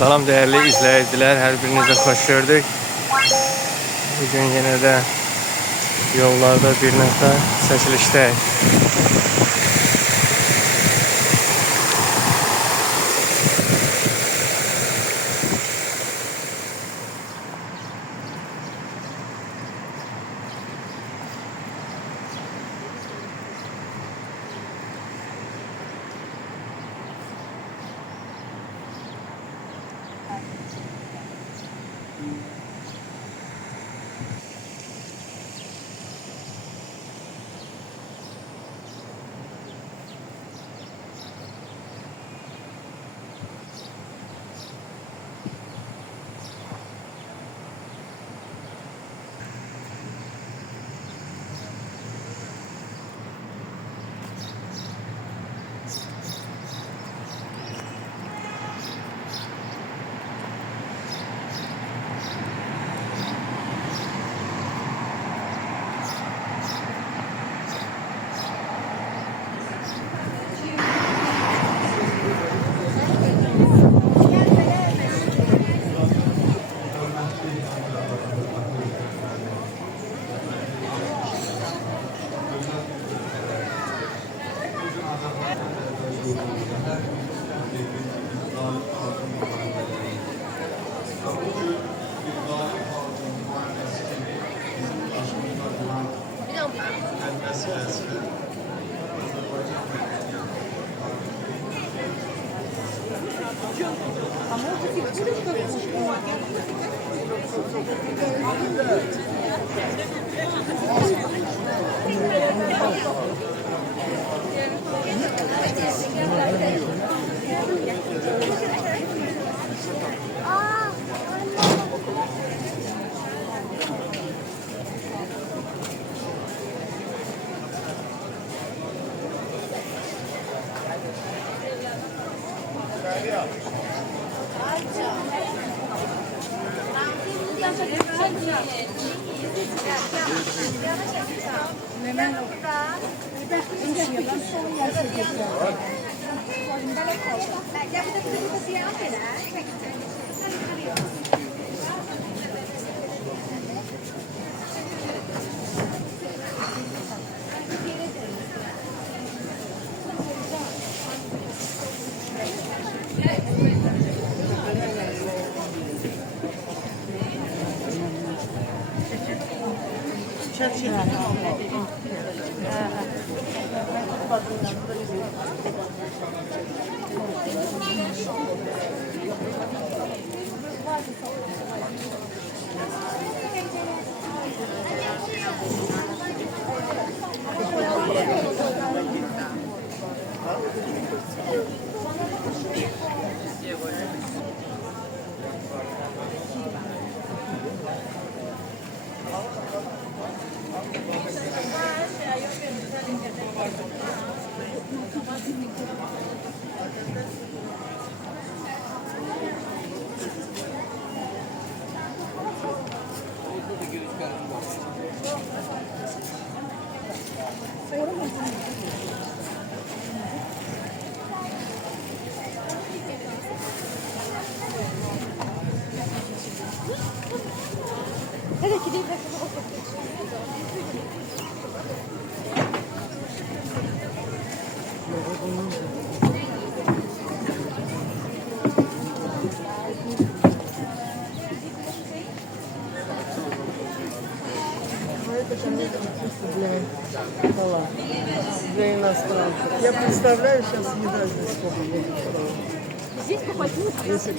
Salam değerli izleyiciler, her birinize hoş gördük. Bugün yine de yollarda bir nefer çəkilişdəyik. Я представляю, сейчас еда здесь сколько будет. Здесь попадет. Если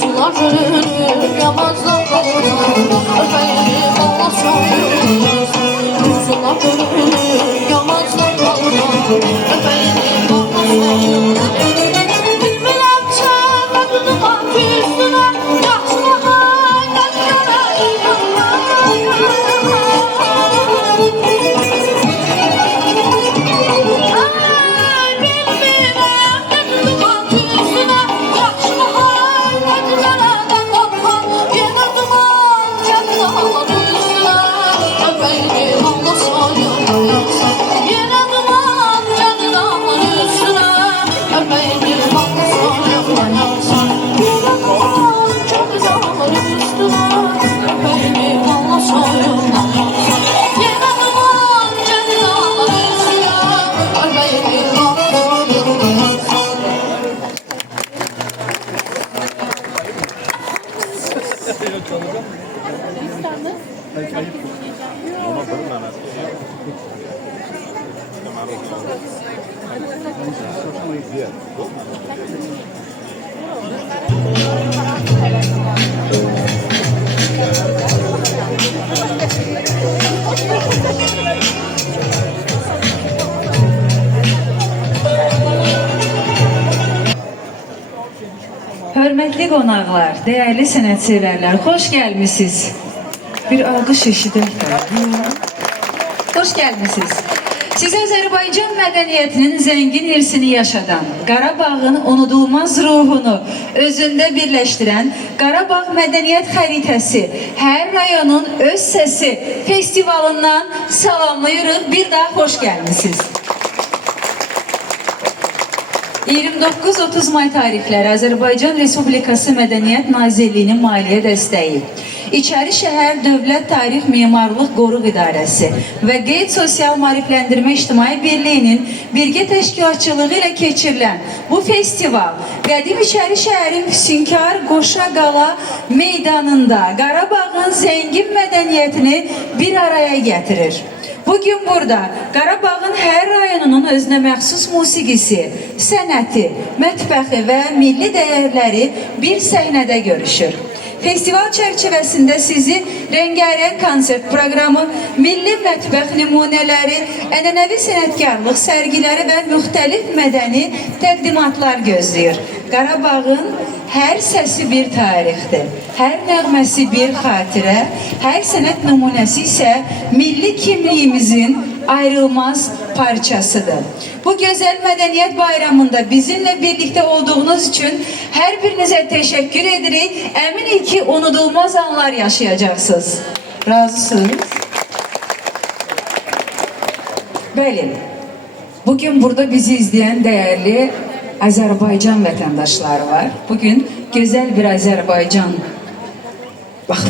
Sular ölür yamazdan kaldım öpeyim Allah soyulur Yüzüne gülüm yamazdan kaldım öpeyim Allah soyulur Bilmirəm çəmədim at üstünə Yaxşı haydən görəyim Hörmətli qonaqlar, dəyərli sənətsevərlər, xoş gəlmisiniz. Bir alqış eşidək. Xoş gəlmisiniz. Siz Azərbaycan mədəniyyətinin zəngin irsini yaşadan, Qarabağın unudulmaz ruhunu özündə birləşdirən Qarabağ Mədəniyyət Xəritəsi, hər rayonun öz səsi festivalından salamlayırıq. Bir daha xoş gəlmisiniz. 29-30 may tarixləri Azərbaycan Respublikası Mədəniyyət Nazirliyinin maliyyə dəstəyi, İçəri şəhər Dövlət Tarix Memarlıq Qoruq İdarəsi və Qeyd Sosial Maarifləndirmə İctimai Birliyinin birgə təşkilatçılığı ilə keçirilən bu festival qədim İçəri şəhərin Füsunkar Qoşa Qala meydanında Qarabağın zəngin mədəniyyətini bir araya gətirir. Bugün burada Qarabağın hər rayonunun özünə məxsus musiqisi, sənəti, mətbəxi və milli dəyərləri bir səhnədə görüşür. Festival çərçivəsində sizi rəngarəng konsert proqramı, milli mətbəx nümunələri, ənənəvi sənətkarlıq sərgiləri və müxtəlif mədəni təqdimatlar gözləyir. Qarabağın hər səsi bir tarixdir, hər nəğməsi bir xatirə, hər sənət nümunəsi isə milli kimliyimizin ayrılmaz parçasıdır. Bu gözəl mədəniyyət bayramında bizimlə birlikdə olduğunuz üçün hər birinizə təşəkkür edirik. Əminik ki, unudulmaz anlar yaşayacaqsınız. Razısınız? Bəli, bugün burada bizi izləyən dəyərli Azərbaycan vətəndaşları var. Bugün gözəl bir Azərbaycan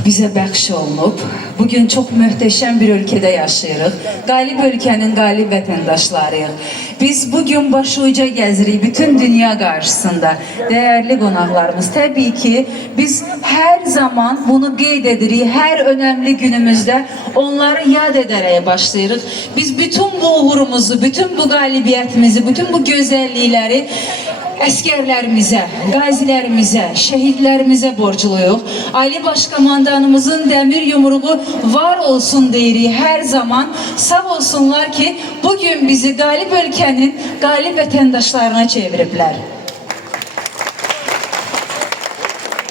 bizə bəxş olunub. Bugün çox möhtəşəm bir ölkədə yaşayırıq. Qalib ölkənin qalib vətəndaşlarıyıq. Biz bugün başuca gəzirik bütün dünya qarşısında. Dəyərli qonaqlarımız, təbii ki, biz hər zaman bunu qeyd edirik. Hər önəmli günümüzdə onları yad edərək başlayırıq. Biz bütün bu uğurumuzu, bütün bu qalibiyyətimizi, bütün bu gözəllikləri əskərlərimizə, qazilərimizə, şəhidlərimizə borcluyuq. Ali Başkomandanımızın dəmir yumruğu var olsun deyirik hər zaman. Sağ olsunlar ki, bugün bizi qalib ölkənin qalib vətəndaşlarına çeviriblər.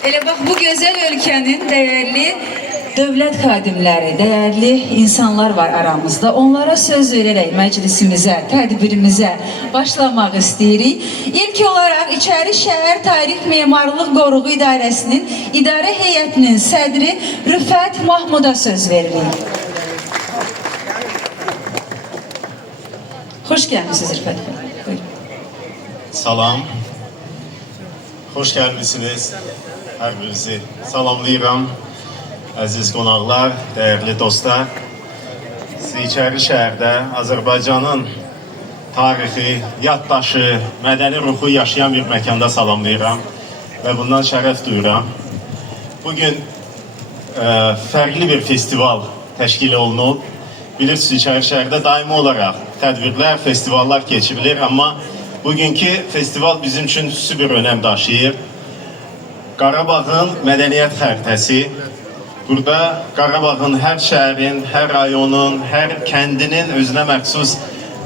Elə bax, bu gözəl ölkənin dəyərli dövlət xadimləri, dəyərli insanlar var aramızda. Onlara söz verərək məclisimizə, tədbirimizə başlamaq istəyirik. İlk olaraq İçəri şəhər Tarix Memarlıq Qoruğu İdarəsinin idarə heyətinin sədri Rüfət Mahmuda söz veririk. Xoş gəlmisiniz Rüfət bəy. Salam. Xoş gəlmisiniz. Hər birinizi salamlayıram. Əziz qonaqlar, dəyərli dostlar, sizi İçəri şəhərdə Azərbaycanın tarixi, yaddaşı, mədəni ruhu yaşayan bir məkanda salamlayıram və bundan şərəf duyuram. Bugün fərqli bir festival təşkil olunub. Bilirsiniz, İçəri şəhərdə daimi olaraq tədbirlər, festivallar keçirilir, amma bugünkü festival bizim üçün xüsusi bir önəm daşıyır. Qarabağın mədəniyyət xəritəsi. Burada Qarabağın hər şəhərin, hər rayonun, hər kəndinin özünə məxsus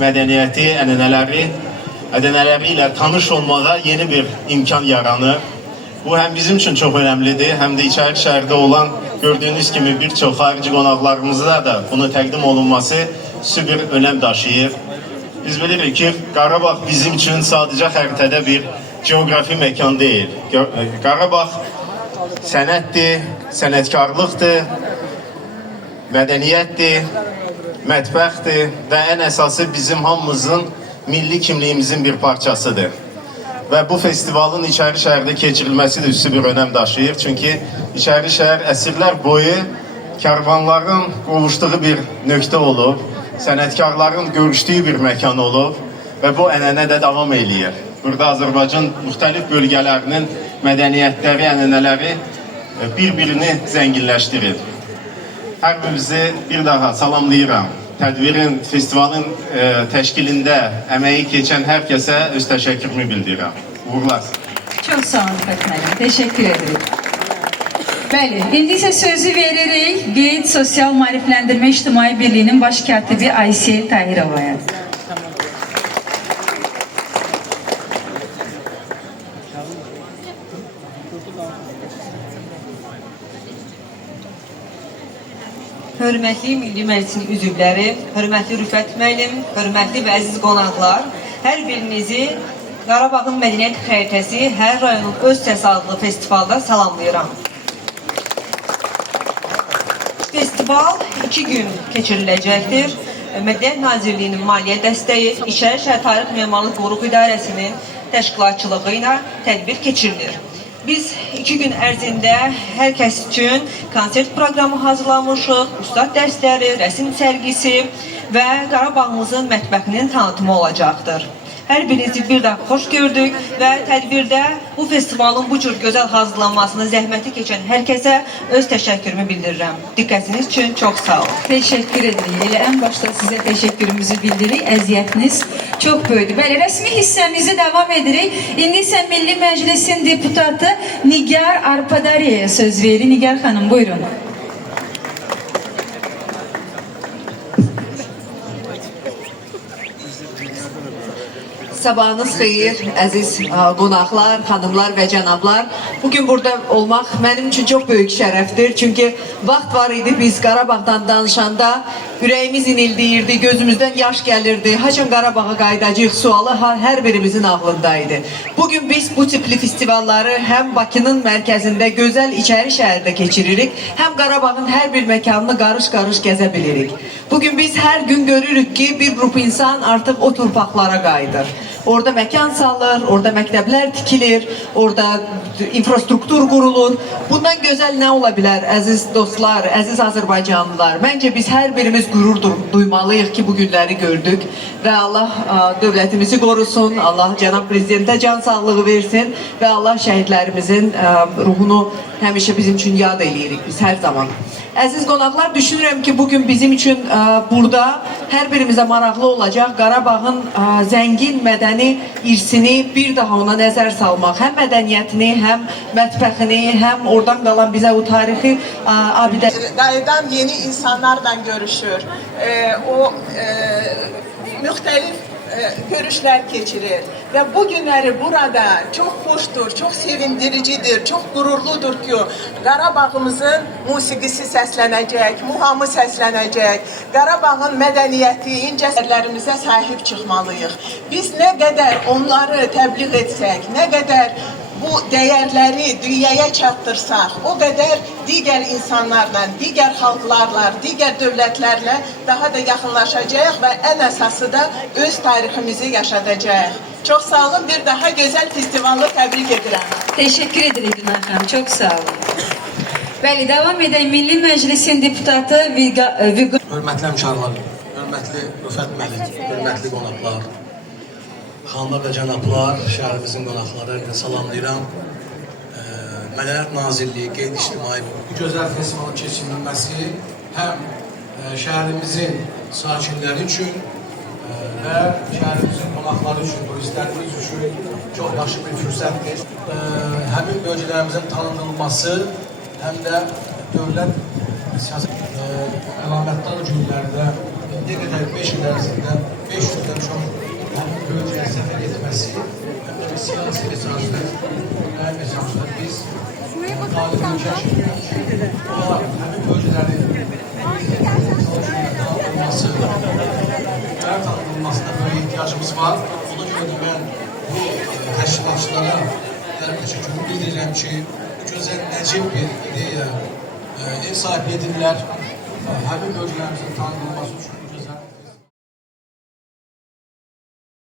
mədəniyyəti, ənənələri ilə tanış olmağa yeni bir imkan yaranır. Bu həm bizim üçün çox önəmlidir, həm də içəri şəhərdə olan gördüyünüz kimi bir çox xarici qonaqlarımıza da bunu təqdim olunması bir önəm daşıyır. Biz bilirik ki, Qarabağ bizim üçün sadəcə xəritədə bir geografi məkan deyil. Qarabağ sənətdir, sənətkarlıqdır, mədəniyyətdir, mətbəxdir və ən əsası bizim hamımızın milli kimliyimizin bir parçasıdır. Və bu festivalın içəri şəhərdə keçirilməsi də üstü bir önəm daşıyır. Çünki içəri şəhər əsrlər boyu karvanların qovuşduğu bir nöqtə olub, sənətkarların görüşdüyü bir məkan olub və bu ənənə də davam eləyir. Burada Azərbaycan müxtəlif bölgələrinin mədəniyyətləri, ənənələri bir-birini zənginləşdirir. Hər birinizi bir daha salamlayıram. Tədbirin, festivalın təşkilində əməyi keçən hər kəsə öz təşəkkürümü bildirirəm. Uğurlar. Çox sağ olun Rüfət müəllim, təşəkkür edirik. Bəli, indi isə sözü veririk Qeyd Sosial Maarifləndirmə İctimai Birliyinin baş katibi Aysel Tahirovaya. Hörmətli Milli Məclisin üzvləri, hörmətli Rüfət müəllim, hörmətli və əziz qonaqlar, hər birinizi Qarabağın Mədəniyyət Xəritəsi hər rayonun öz səsi adlı festivalda salamlayıram. Festival 2 gün keçiriləcəkdir. Mədəniyyət Nazirliyinin maliyyə dəstəyi, İçəri şəhər Tarix Memarlıq Qoruq İdarəsinin təşkilatçılığı ilə tədbir keçirilir. Biz 2 gün ərzində hər kəs üçün konsert proqramı hazırlamışıq, ustad dərsləri, rəsm sərgisi və Qarabağımızın mətbəxinin tanıtımı olacaqdır. Hər birinizi bir daha xoş gördük və tədbirdə bu festivalın bu cür gözəl hazırlanmasını zəhməti keçən hər kəsə öz təşəkkürümü bildirirəm. Diqqətiniz üçün çox sağ olun. Təşəkkür edirik. Elə ən başda sizə təşəkkürümüzü bildiririk. Əziyyətiniz çox böyüdür. Bəli, rəsmi hissəmizi davam edirik. İndi isə Milli Məclisin deputatı Nigar Arpadariyaya söz verir. Nigar xanım, buyurun. Sabahınız xeyir, əziz qonaqlar, xanımlar və cənablar. Bugün burada olmaq mənim üçün çox böyük şərəfdir. Çünki vaxt var idi biz Qarabağdan danışanda ürəyimiz inildiyirdi, gözümüzdən yaş gəlirdi. Haçan Qarabağa qayıdacaq sualı hər birimizin ağlındaydı. Bugün biz bu tipli festivalları həm Bakının mərkəzində gözəl içəri şəhərdə keçiririk, həm Qarabağın hər bir məkanını qarış-qarış gəzə bilirik. Bugün biz hər gün görürük ki, bir qrup insan artıq o torpaqlara qayıdır. Orada məkan salır, orada məktəblər tikilir, orada infrastruktur qurulur. Bundan gözəl nə ola bilər, əziz dostlar, əziz Azərbaycanlılar? Məncə biz hər birimiz qürur duymalıyıq ki, bu günləri gördük və Allah dövlətimizi qorusun, Allah cənab prezidentə can sağlığı versin və Allah şəhidlərimizin ruhunu həmişə bizim üçün yad eləyirik biz hər zaman. Əziz qonaqlar, düşünürəm ki, bugün bizim üçün burada hər birimizə maraqlı olacaq Qarabağın zəngin mədəni irsini bir daha ona nəzər salmaq. Həm mədəniyyətini, həm mətbəxini, həm oradan qalan bizə o tarixi abidə. Qayıdan yeni insanlarla görüşür. O müxtəlif görüşlər keçirir və bu günləri burada çox xoşdur, çox sevindiricidir, çox qürurludur ki, Qarabağımızın musiqisi səslənəcək, muhamı səslənəcək, Qarabağın mədəniyyəti, incəsərlərimizə sahib çıxmalıyıq. Biz nə qədər onları təbliğ etsək, nə qədər bu dəyərləri dünyaya çatdırsaq, o qədər digər insanlarla, digər xalqlarla, digər dövlətlərlə daha da yaxınlaşacaq və ən əsası da öz tariximizi yaşadacaq. Çox sağ olun, bir daha gözəl festivalı təbrik edirəm. Təşəkkür edirik Dinar xanım, çox sağ olun. Bəli, davam edək. Milli Məclisin deputatı Hörmətli həmkarlar, hörmətli Rüfət müəllim, hörmətli qonaqlar, xanımlar və cənablar, şəhərimizin qonaqları salamlayıram. Mədəniyyət Nazirliyi, Qeyri-İctimai bu gözəl festivalın keçirilməsi həm şəhərimizin sakinləri üçün və şəhərimizin qonaqları üçün, turistlərimiz üçün çox yaxşı bir fürsətdir. Həmin bölgələrimizin tanınılması, həm də dövlət əlamətdar günlərdə ne qədər 5 il ərzində 500-dən çox həmin bölgəyə səfər etməsi, həm də bir siyasi mesajdır, müəyyən mesajdır. Biz talib ölkə kimi həmin bölgələrin tanınılmasına böyle ihtiyacımız var. Ona göre de ben bu təşkilatçılara təşəkkür bildirirəm ki, gözəl nəcib bir ideya ev sahibi edirlər. Həmin bölgələrimizin tanınılması üçün